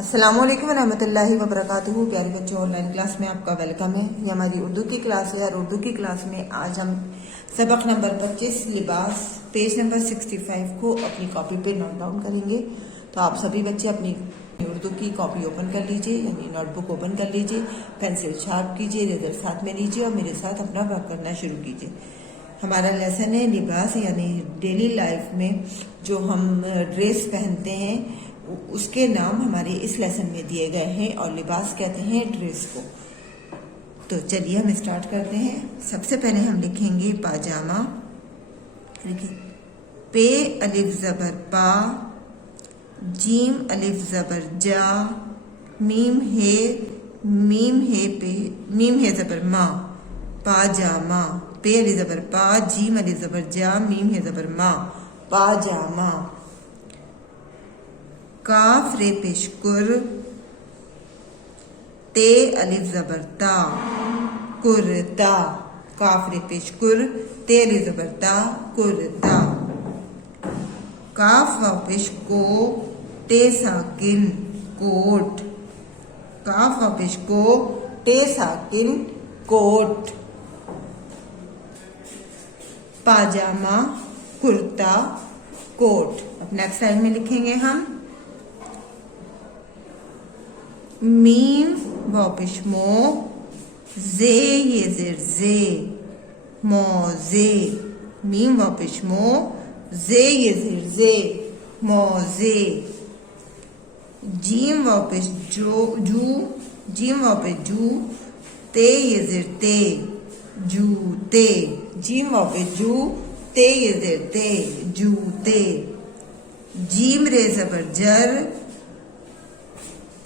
अस्सलामुअलैकुम वरहमतुल्लाहि वबरकातुहू। प्यारे बच्चों, ऑनलाइन क्लास में आपका वेलकम है। ये हमारी उर्दू की क्लास है और उर्दू की क्लास में आज हम सबक नंबर 25 लिबास पेज नंबर 65 को अपनी कॉपी पे नोट डाउन करेंगे। तो आप सभी बच्चे अपनी उर्दू की कॉपी ओपन कर लीजिए, यानी नोटबुक ओपन कर लीजिए, पेंसिल शार्प कीजिए, रेजर साथ में लीजिए और मेरे साथ अपना वर्क करना शुरू कीजिए। हमारा लेसन है लिबास, यानी डेली लाइफ में जो हम ड्रेस पहनते हैं उसके नाम हमारे इस लेसन में दिए गए हैं और लिबास कहते हैं ड्रेस को। तो चलिए हम स्टार्ट करते हैं। सबसे पहले हम लिखेंगे पाजामा। देखिए, पे अलिफ जबर पा, जीम अलिफ जबर जा, मीम है पे, मीम है जबर मा, पाजामा। पे अलिफ जबर पा, जीम अलिफ जबर जा, मीम है जबर मा, पाजामा। काफ रे पेशकुर, ते अलिफ जबर ता, कुर्ता। काफ रे पेशकुर, ते अलिफ जबर ता, कुर्ता। काफ वाव पेशको, टे साकिन, कोट। काफ वाव पेशको, टे साकिन, कोट। पाजामा, कुर्ता, कोट। अब नेक्स्ट लाइन में लिखेंगे हम मीम वापिश मो, जे ये जिर जे, मौजे। मीम वापिश मो, जे ये जिर जे, मौजे। जीम वापिश जो जू, जीम वापिश जू, ते ये जिर ते, जूते। जीम वापिश जू, ते ये जिर ते, जूते। जीम रे जबर जर,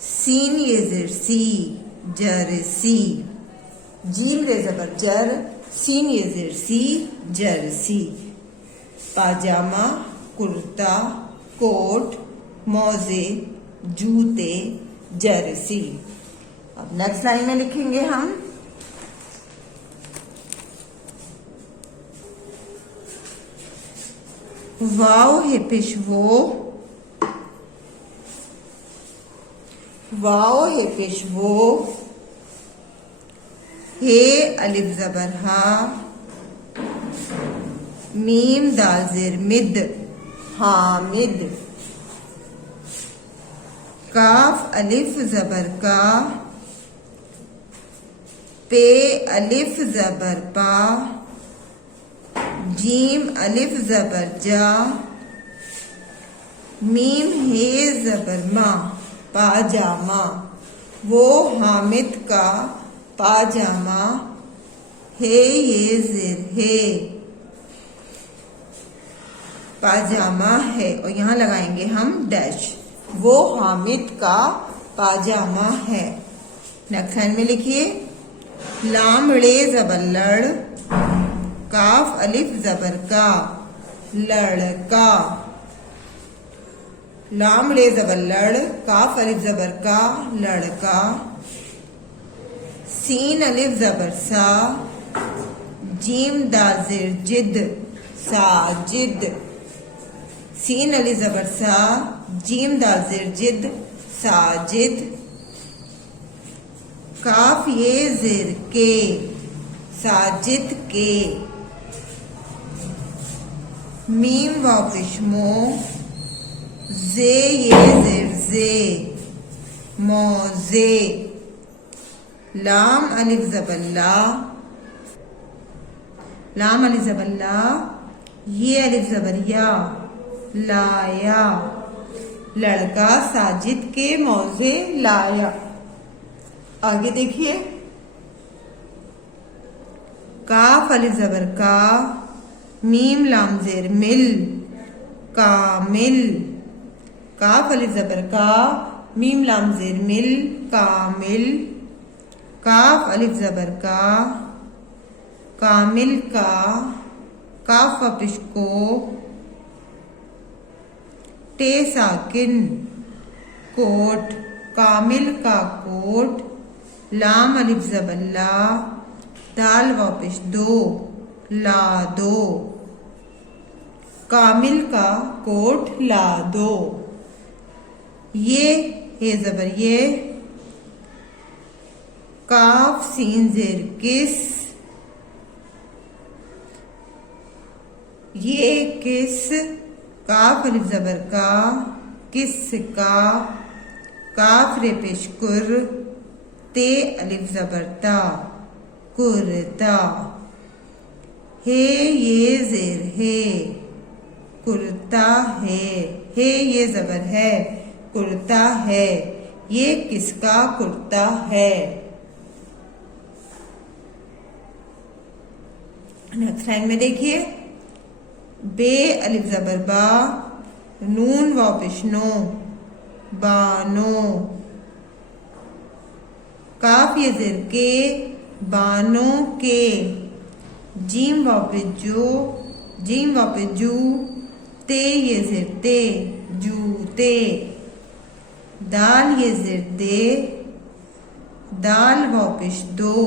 सीन ये जिर सी, जरसी। जीम रे जबर जर, सीन ये जिर सी, जरसी। पाजामा, कुर्ता, कोट, मौजे, जूते, जर्सी। अब नेक्स्ट लाइन में लिखेंगे हम वाव है पेशवो, वाव है पेशवो, हे अलिफ जबर हा, मीम दाल जेर मिद, हामिद। काफ अलिफ जबर का, पे अलिफ जबर पा, जीम अलिफ जबर जा, मीम हे जबर मा, पाजामा। वो हामिद का पाजामा, है ये जिर है, पाजामा है। और यहां लगाएंगे हम डैश। वो हामिद का पाजामा है। नेक्स्ट लाइन में लिखिए लाम रे जबर लड़, काफ अलिफ जबर का, लड़का। लाम रे जबर लड़, काफ अलिफ जबर का, लड़का। सीन अलिफ जबर सा, जीम दाजिर जिद, साजिद। सीन अलिफ जबर सा, जीम दाजिर जिद, साजिद। काफ ये जिर के, साजिद के। मीम वापिश मो, जे ये जिर जे, मौजे। लाम अलिफ जबर ला, लाम अलिफ जबर ला, ये अलिफ जबर या, लाया। लड़का साजिद के मौजे लाया। आगे देखिए काफ अलिफ जबर का, मीम लाम जेर मिल, कामिल। काफ अलिफ जबर का, मीम लाम जेर मिल, कामिल। काफ अलिफ जबर का, कामिल का। काफ वापिश को, टे साकिन, कोट। कामिल का कोट। लाम अलिफ जबर ला, दाल वापिश दो, ला दो। कामिल का कोट ला दो। ये हे ज़बर ये, काफ सीन ज़ेर किस, ये किस, काफ अलिफ ज़बर का, किस का, काफ रे पेश कुर, ते अलिफ ज़बर ता, कुर्ता। हे ये ज़ेर है, कुर्ता है, हे ये ज़बर है, कुर्ता है, ये किसका कुर्ता है। नेक्स्ट लाइन में देखिए, बे अलिफ ज़बर बा, नून वाव पेश नो, बानो, काफ ये ज़ेर के, बानों के, जीम वाव पे जो, जीम वाव पे जू, ते ये ज़ेर ते, जूते, दाल ये ज़ेर दे, दाल वाव पेश दो,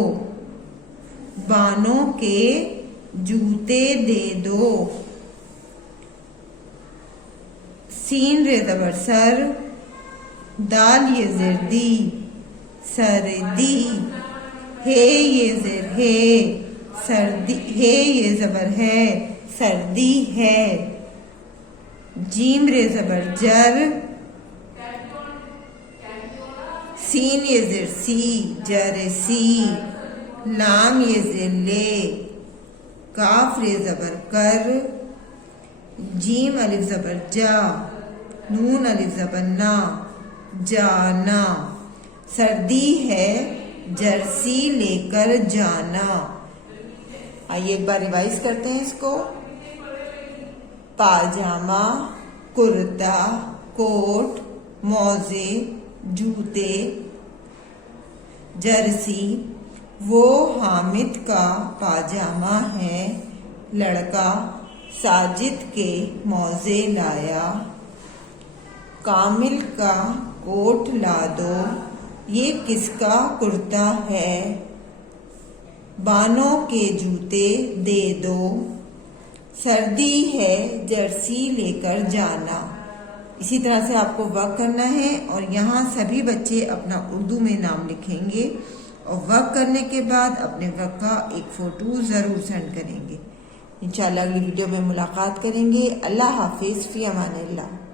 बानों के जूते दे दो। सीन रे ज़बर सर, दाल ये ज़ेर दी, सर्दी, हे ये ज़ेर है, सर्दी, हे ये ज़बर है, सर्दी है। जीम रे ज़बर जर, सीन ये ज़ेर सी, जर सी, लाम ये ज़ेर ले, काफ रे ज़बर कर, जीम अलिफ ज़बर जा, नून अलिफ ज़बर ना, जाना। सर्दी है, जर्सी लेकर जाना। आइए एक बार रिवाइज करते हैं इसको। पाजामा, कुर्ता, कोट, मोजे, जूते, जर्सी। वो हामिद का पाजामा है, लड़का साजिद के मोजे लाया। कामिल का कोट ला दो, ये किसका कुर्ता है। बानों के जूते दे दो, सर्दी है जर्सी लेकर जाना। इसी तरह से आपको वर्क करना है और यहाँ सभी बच्चे अपना उर्दू में नाम लिखेंगे और वर्क करने के बाद अपने वर्क का एक फ़ोटो ज़रूर सेंड करेंगे। इंशाल्लाह अगली वीडियो में मुलाकात करेंगे। अल्लाह हाफिज़, फ़ी अमानिल्लाह।